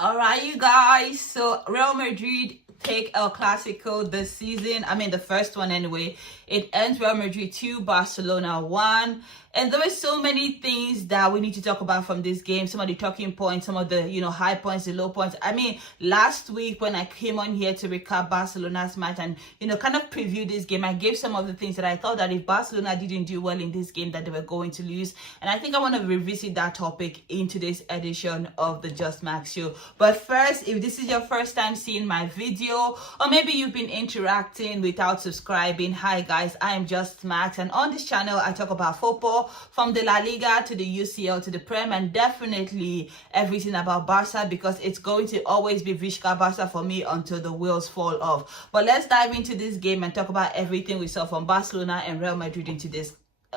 All right, you guys. So Real Madrid take El Clasico this season. I mean, the first one anyway. It ends Real Madrid 2, Barcelona 1. And there were so many things that we need to talk about from this game. Some of the talking points, some of the, high points, the low points. I mean, last week when I came on here to recap Barcelona's match and, kind of preview this game, I gave some of the things that I thought that if Barcelona didn't do well in this game, that they were going to lose. And I think I want to revisit that topic in today's edition of the Just Max Show. But first, if this is your first time seeing my video, or maybe you've been interacting without subscribing, hi guys, I am Just Max, and on this channel I talk about football from the La Liga to the UCL to the Prem, and definitely everything about Barca, because it's going to always be Vizca Barca for me until the wheels fall off. But let's dive into this game and talk about everything we saw from Barcelona and Real Madrid into this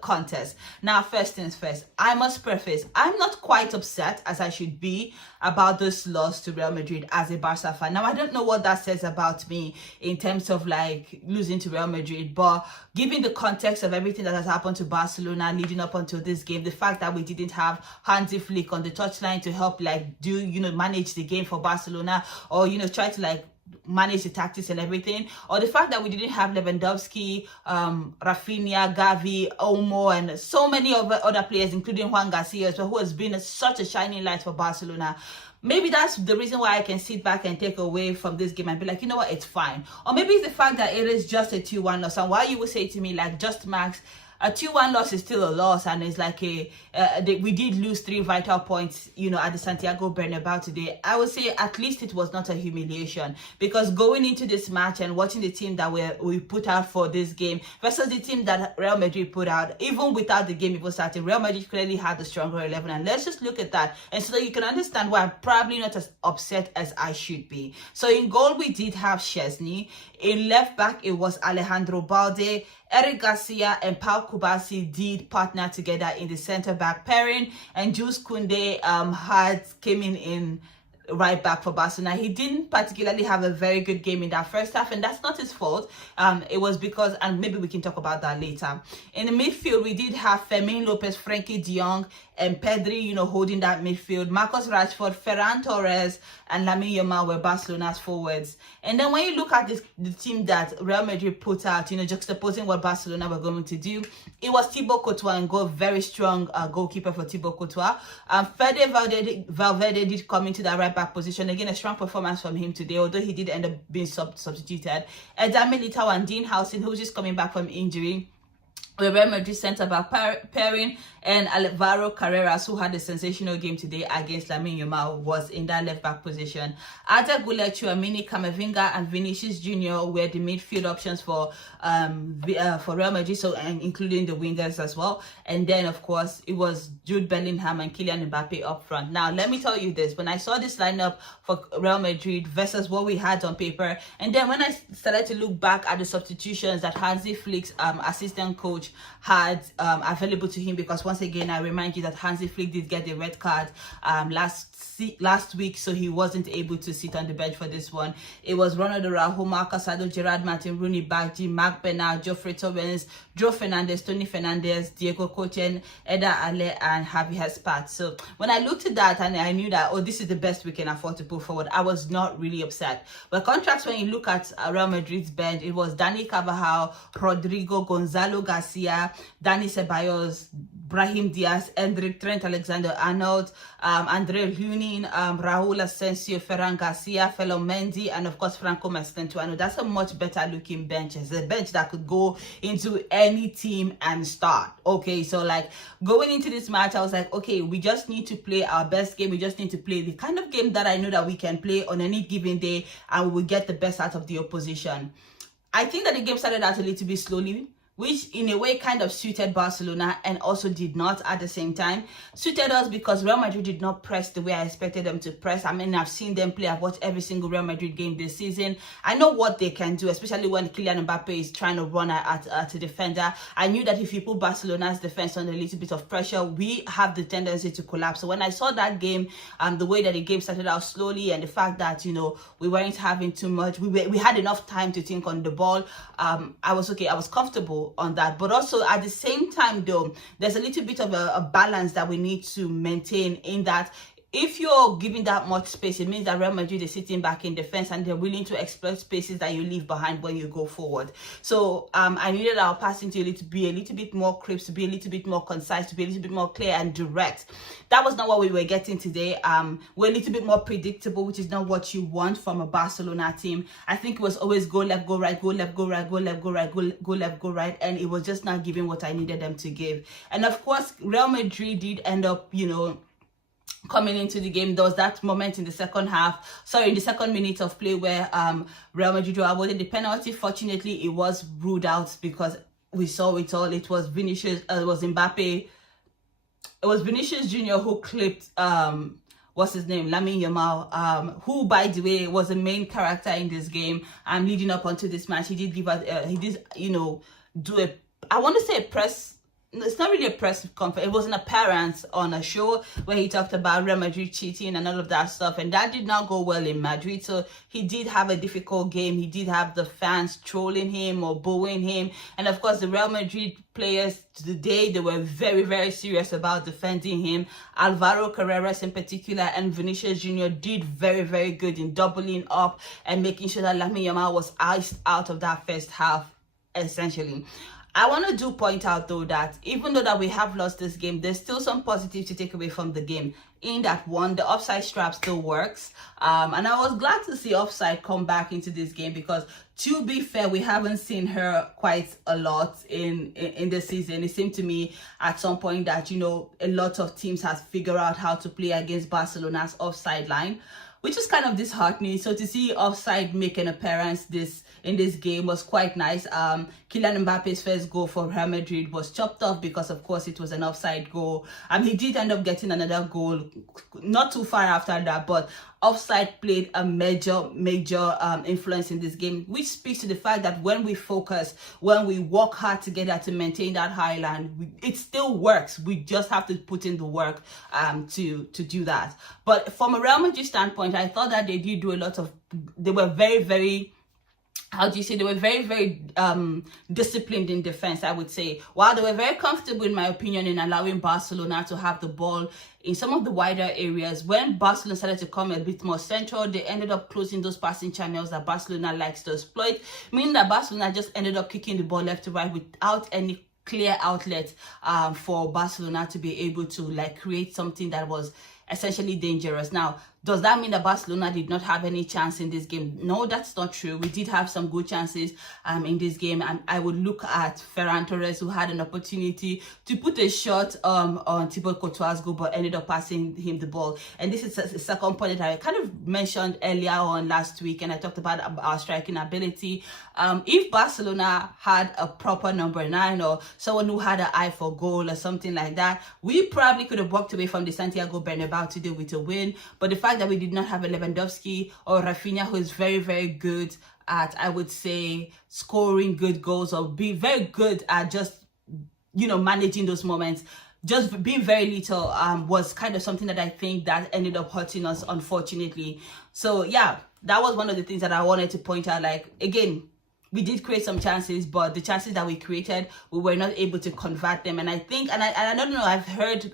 contest. Now, first things first, I must preface, I'm not quite upset as I should be about this loss to Real Madrid as a Barca fan. Now, I don't know what that says about me in terms of like losing to Real Madrid, but given the context of everything that has happened to Barcelona leading up until this game, the fact that we didn't have Hansi Flick on the touchline to help like do, manage the game for Barcelona, or, try to like manage the tactics and everything, or the fact that we didn't have Lewandowski, Rafinha, Gavi, Olmo, and so many other players, including Juan Garcia as well, who has been such a shining light for Barcelona. Maybe that's the reason why I can sit back and take away from this game and be like, you know what, it's fine. Or maybe it's the fact that it is just a 2-1 loss. And why you would say to me, like, Just Max, a 2-1 loss is still a loss, and it's like we did lose 3 vital points, at the Santiago Bernabeu today. I would say at least it was not a humiliation, because going into this match and watching the team that we put out for this game versus the team that Real Madrid put out, even without the game even starting, Real Madrid clearly had the stronger 11, and let's just look at that, and so that you can understand why I'm probably not as upset as I should be. So in goal we did have Szczesny. In left back it was Alejandro Balde. Eric Garcia and Pau Kubasi did partner together in the centre-back pairing, and Jules Koundé came in right back for Barcelona. He didn't particularly have a very good game in that first half, and that's not his fault. It was because, and maybe we can talk about that later. In the midfield, we did have Fermin Lopez, Frankie de Jong, and Pedri, holding that midfield. Marcus Rashford, Ferran Torres, and Lamine Yamal were Barcelona's forwards. And then when you look at the team that Real Madrid put out, juxtaposing what Barcelona were going to do, it was Thibaut Courtois and goal, very strong goalkeeper for Thibaut Courtois. Fede Valverde did come into that right back position. Again, a strong performance from him today, although he did end up being substituted. Eder Militao and Dean Howson, who's just coming back from injury, Real Madrid centre-back pairing, and Alvaro Carreras, who had a sensational game today against Lamine Yamal, was in that left-back position. Arda Güler, Tchouaméni, Camavinga, and Vinicius Jr. were the midfield options for Real Madrid, so including the wingers as well. And then, of course, it was Jude Bellingham and Kylian Mbappe up front. Now, let me tell you this. When I saw this lineup for Real Madrid versus what we had on paper, and then when I started to look back at the substitutions that Hansi Flick's assistant coach had available to him, because once again I remind you that Hansi Flick did get a red card last week, so he wasn't able to sit on the bench for this one. It was Ronald Araujo, Marcos Alonso, Gerard Martin, Rooney Bargi, Marc Bernal, Geoffrey Torrens, Joe Fernandez, Tony Fernandez, Diego Cochen, Eder Ale, and Javier Spat. So when I looked at that and I knew that, this is the best we can afford to put forward, I was not really upset. But contrast, when you look at Real Madrid's bench, it was Dani Carvajal, Rodrigo, Gonzalo Garcia, Dani Ceballos, Brahim Diaz, Endrick, Trent Alexander-Arnold, Andre Lunin, Raul Asensio, Ferran Garcia, Felo Mendy, and of course Franco Mastentuano. That's a much better looking bench. It's a bench that could go into any team and start. Okay, so like going into this match, I was like, okay, we just need to play our best game. We just need to play the kind of game that I know that we can play on any given day, and we will get the best out of the opposition. I think that the game started out a little bit slowly, which in a way kind of suited Barcelona and also did not at the same time. Suited us because Real Madrid did not press the way I expected them to press. I mean, I've seen them play. I've watched every single Real Madrid game this season. I know what they can do, especially when Kylian Mbappe is trying to run at a defender. I knew that if you put Barcelona's defense under a little bit of pressure, we have the tendency to collapse. So when I saw that game, the way that the game started out slowly, and the fact that, we weren't having too much, we had enough time to think on the ball, I was okay. I was comfortable on that. But also at the same time though, there's a little bit of a balance that we need to maintain, in that if you're giving that much space, it means that Real Madrid is sitting back in defense and they're willing to exploit spaces that you leave behind when you go forward. So I needed our passing to be a little bit more crisp, to be a little bit more concise, to be a little bit more clear and direct. That was not what we were getting today. We're a little bit more predictable, which is not what you want from a Barcelona team. I think it was always go left, go right, go left, go right, go left, go right, go left, go right, and it was just not giving what I needed them to give. And of course, Real Madrid did end up, coming into the game. There was that moment in the second minute of play where Real Madrid were awarded the penalty. Fortunately, it was ruled out because we saw it all. It was Vinicius, it was Mbappe. It was Vinicius Jr. who clipped what's his name, Lamine Yamal, who, by the way, was the main character in this game. Leading up onto this match, he did give us, do a, I want to say a press. It's not really a press conference. It was an appearance on a show where he talked about Real Madrid cheating and all of that stuff, and that did not go well in Madrid. So he did have a difficult game. He did have the fans trolling him or booing him, and of course the Real Madrid players today, they were very, very serious about defending him. Alvaro Carreras in particular and Vinicius Jr. did very, very good in doubling up and making sure that Lamine Yamal was iced out of that first half, essentially. I want to point out though that even though that we have lost this game, there's still some positive to take away from the game. In that one, the offside strap still works, and I was glad to see offside come back into this game because, to be fair, we haven't seen her quite a lot in this season. It seemed to me at some point that a lot of teams have figured out how to play against Barcelona's offside line, which is kind of disheartening. So to see offside make an appearance in this game was quite nice. Kylian Mbappe's first goal for Real Madrid was chopped off because, of course, it was an offside goal. He did end up getting another goal not too far after that, but offside played a major influence in this game, which speaks to the fact that when we focus, when we work hard together to maintain that high line, it still works. We just have to put in the work to do that. But from a Real Madrid standpoint, I thought that they did do a lot of, they were very, very, they were very, very disciplined in defense, I would say. While they were very comfortable, in my opinion, in allowing Barcelona to have the ball in some of the wider areas, when Barcelona started to come a bit more central, they ended up closing those passing channels that Barcelona likes to exploit, meaning that Barcelona just ended up kicking the ball left to right without any clear outlet for Barcelona to be able to create something that was essentially dangerous. Now, does that mean that Barcelona did not have any chance in this game? No, that's not true. We did have some good chances in this game, and I would look at Ferran Torres, who had an opportunity to put a shot on Thibaut Courtois' goal, but ended up passing him the ball. And this is a second point that I kind of mentioned earlier on last week, and I talked about our striking ability. If Barcelona had a proper number 9 or someone who had an eye for goal or something like that, we probably could have walked away from the Santiago Bernabeu today with a win. But the fact that we did not have a Lewandowski or Rafinha, who is very, very good at, I would say, scoring good goals or be very good at just, managing those moments, just being very little was kind of something that I think that ended up hurting us, unfortunately. So yeah, that was one of the things that I wanted to point out. Again, we did create some chances, but the chances that we created, we were not able to convert them. And I think, and I don't know, I've heard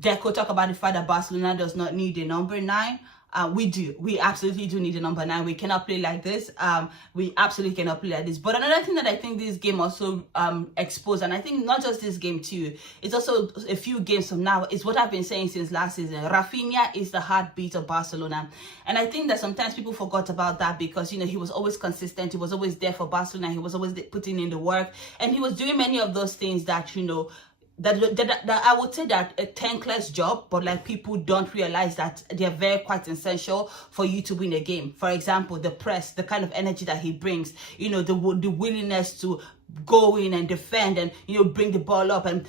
Deco talk about the fact that Barcelona does not need a number 9. We do. We absolutely do need a number 9. We cannot play like this. We absolutely cannot play like this. But another thing that I think this game also exposed, and I think not just this game too, it's also a few games from now, is what I've been saying since last season. Rafinha is the heartbeat of Barcelona. And I think that sometimes people forgot about that because, he was always consistent. He was always there for Barcelona. He was always putting in the work. And he was doing many of those things that, that I would say that a thankless job, but people don't realize that they're very quite essential for you to win a game. For example, the press, the kind of energy that he brings, the willingness to go in and defend and bring the ball up and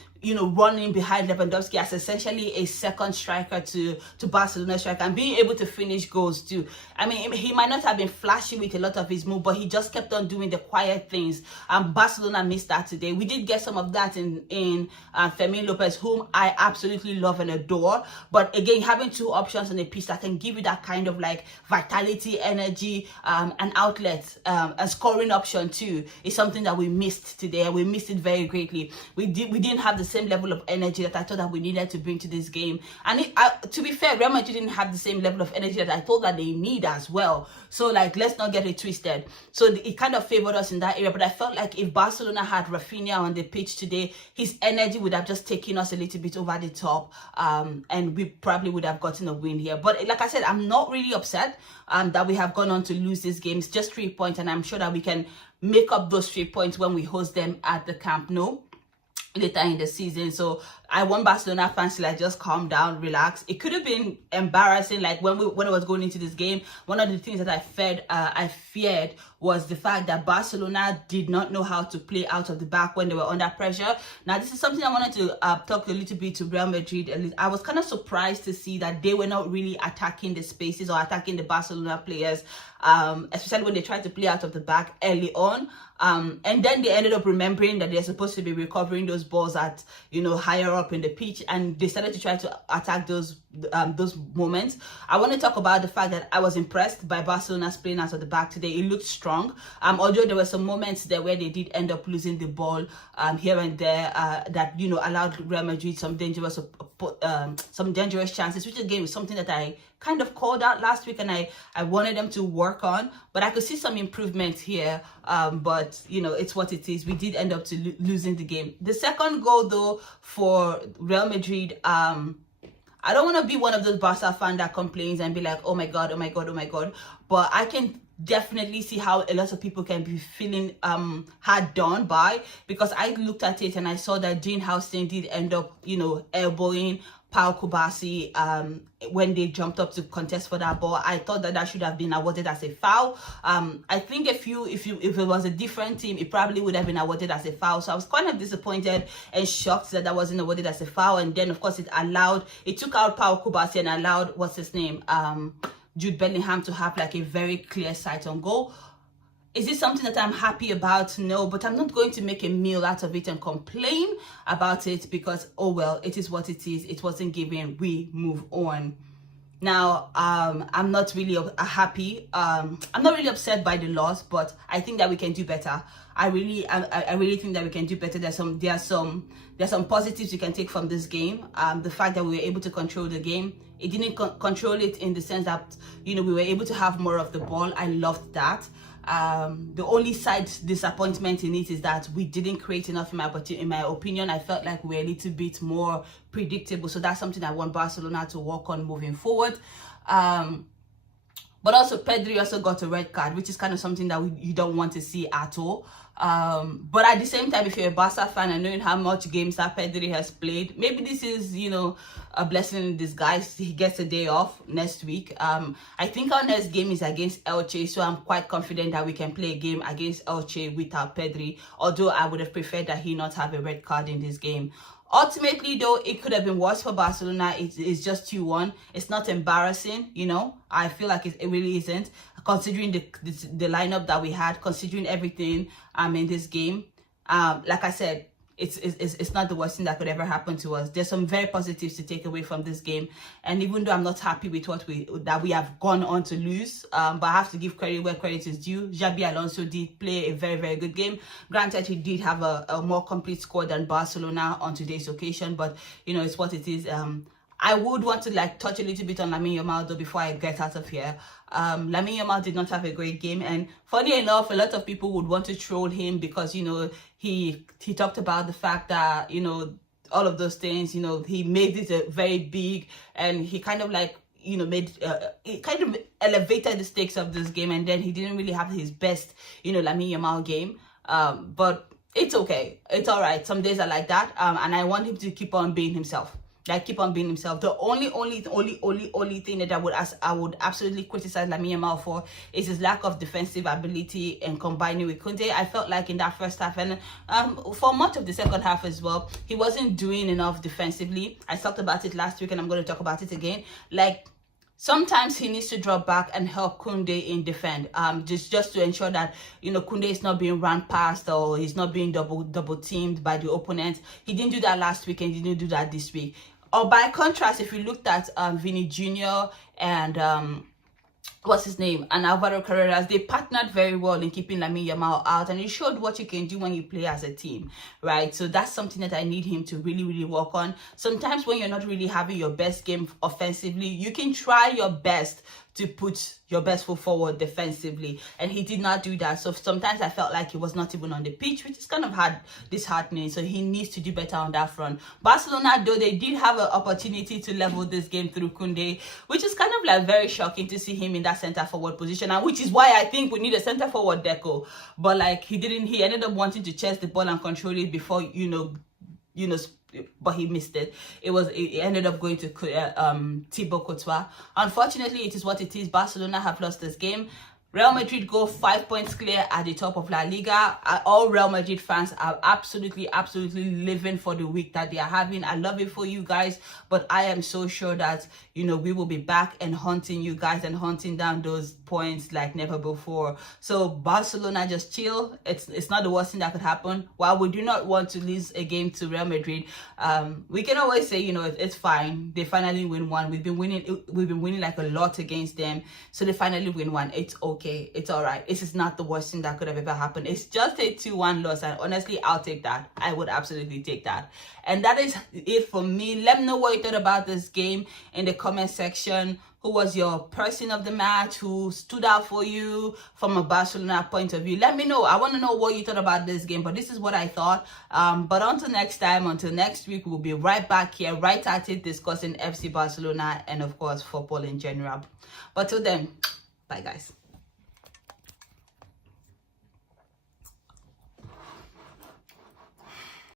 running behind Lewandowski as essentially a second striker to Barcelona striker and being able to finish goals too. I mean, he might not have been flashy with a lot of his moves, but he just kept on doing the quiet things. Barcelona missed that today. We did get some of that in Fermin Lopez, whom I absolutely love and adore. But again, having two options on a pitch that can give you that kind of vitality, energy, and outlet, and scoring option too, is something that we missed today, and we missed it very greatly. We didn't have the same level of energy that I thought that we needed to bring to this game. And to be fair, Real Madrid didn't have the same level of energy that I thought that they need as well. So like, let's not get it twisted. So it kind of favored us in that area. But I felt like if Barcelona had Rafinha on the pitch today, his energy would have just taken us a little bit over the top, and we probably would have gotten a win here. But like I said, I'm not really upset that we have gone on to lose this game. It's just 3 points, and I'm sure that we can make up those 3 points when we host them at the Camp Nou later in the season. So I want Barcelona fans to like just calm down, relax. It could have been embarrassing, like when I was going into this game. One of the things that I feared was the fact that Barcelona did not know how to play out of the back when they were under pressure. Now this is something I wanted to talk a little bit to Real Madrid. I was kind of surprised to see that they were not really attacking the spaces or attacking the Barcelona players, especially when they tried to play out of the back early on. And then they ended up remembering that they're supposed to be recovering those balls at, higher up in the pitch, and they started to try to attack those moments. I want to talk about the fact that I was impressed by Barcelona's playing out of the back today. It looked strong, although there were some moments there where they did end up losing the ball here and there, that allowed Real Madrid some dangerous chances, which again was something that I kind of called out last week, and I wanted them to work on. But I could see some improvement here, but it's what it is. We did end up losing the game. The second goal though for Real Madrid, I don't want to be one of those Barca fans that complains and be like, oh my god, oh my god, oh my god. But I can definitely see how a lot of people can be feeling hard done by, because I looked at it and I saw that Dean Houston did end up, elbowing Pau Kubasi when they jumped up to contest for that ball. I thought that should have been awarded as a foul. I think if it was a different team, it probably would have been awarded as a foul. So I was kind of disappointed and shocked that wasn't awarded as a foul. And then of course it took out Pau Kubasi and allowed Jude Bellingham to have like a very clear sight on goal. Is it something that I'm happy about? No, but I'm not going to make a meal out of it and complain about it, because, oh well, it is what it is. It wasn't given. We move on. Now, I'm not really happy. I'm not really upset by the loss, but I think that we can do better. I really think that we can do better. There's some positives you can take from this game. The fact that we were able to control the game. It didn't control it in the sense that, we were able to have more of the ball. I loved that. The only side disappointment in it is that we didn't create enough in my opinion. I felt like we were a little bit more predictable. So that's something I want Barcelona to work on moving forward. But also Pedri also got a red card, which is kind of something that you don't want to see at all. But at the same time, if you're a Barca fan and knowing how much games that Pedri has played, maybe this is, a blessing in disguise. He gets a day off next week. I think our next game is against Elche, so I'm quite confident that we can play a game against Elche without Pedri, although I would have preferred that he not have a red card in this game. Ultimately, though, it could have been worse for Barcelona. It's just 2-1. It's not embarrassing, I feel like it really isn't, considering the lineup that we had, considering everything in this game. Like I said, it's not the worst thing that could ever happen to us. There's some very positives to take away from this game, and even though I'm not happy with that we have gone on to lose, but I have to give credit where credit is due. Xabi Alonso did play a very, very good game. Granted, he did have a more complete squad than Barcelona on today's occasion, but it's what it is. I would want to touch a little bit on Lamine Yamal though before I get out of here. Lamine Yamal did not have a great game, and funny enough, a lot of people would want to troll him because he talked about the fact that all of those things. He made it a very big, and he kind of it kind of elevated the stakes of this game, and then he didn't really have his best Lamine Yamal game. But it's okay, it's all right. Some days are like that, and I want him to keep on being himself. Keep on being himself. The only thing that I would absolutely criticize Lamine Yamal for is his lack of defensive ability and combining with Kunde. I felt like in that first half and for much of the second half as well, he wasn't doing enough defensively. I talked about it last week and I'm going to talk about it again. Sometimes he needs to drop back and help Kunde in defend, just to ensure that Kunde is not being run past or he's not being double teamed by the opponent. He didn't do that last week and he didn't do that this week. Or by contrast, if you looked at Vinny Jr. and what's his name, and Alvaro Carreras, they partnered very well in keeping Lamine Yamal out, and it showed what you can do when you play as a team, right? So that's something that I need him to really, really work on. Sometimes when you're not really having your best game offensively, you can try your best to put your best foot forward defensively, and he did not do that. So sometimes I felt like he was not even on the pitch, which is kind of disheartening. So he needs to do better on that front. Barcelona, though, they did have an opportunity to level this game through Koundé, which is kind of like very shocking to see him in that center forward position, and which is why I think we need a center forward deco. But like he ended up wanting to chase the ball and control it before but he missed it. It ended up going to Thibaut Courtois. Unfortunately, it is what it is. Barcelona have lost this game. Real Madrid go 5 points clear at the top of La Liga. All Real Madrid fans are absolutely living for the week that they are having. I love it for you guys, but I am so sure that, we will be back and hunting you guys and hunting down those points like never before. So Barcelona, just chill. It's not the worst thing that could happen. While we do not want to lose a game to Real Madrid, we can always say, it's fine. They finally win one. We've been winning like a lot against them. So they finally win one. It's okay. It's all right. This is not the worst thing that could have ever happened. It's just a 2-1 loss, and honestly, I'll take that. I would absolutely take that. And that is it for me. Let me know what you thought about this game in the comment section. Who was your person of the match? Who stood out for you from a Barcelona point of view? Let me know. I want to know what you thought about this game, but this is what I thought. But until next time, until next week, we'll be right back here, right at it, discussing FC Barcelona and, of course, football in general. But till then, bye, guys.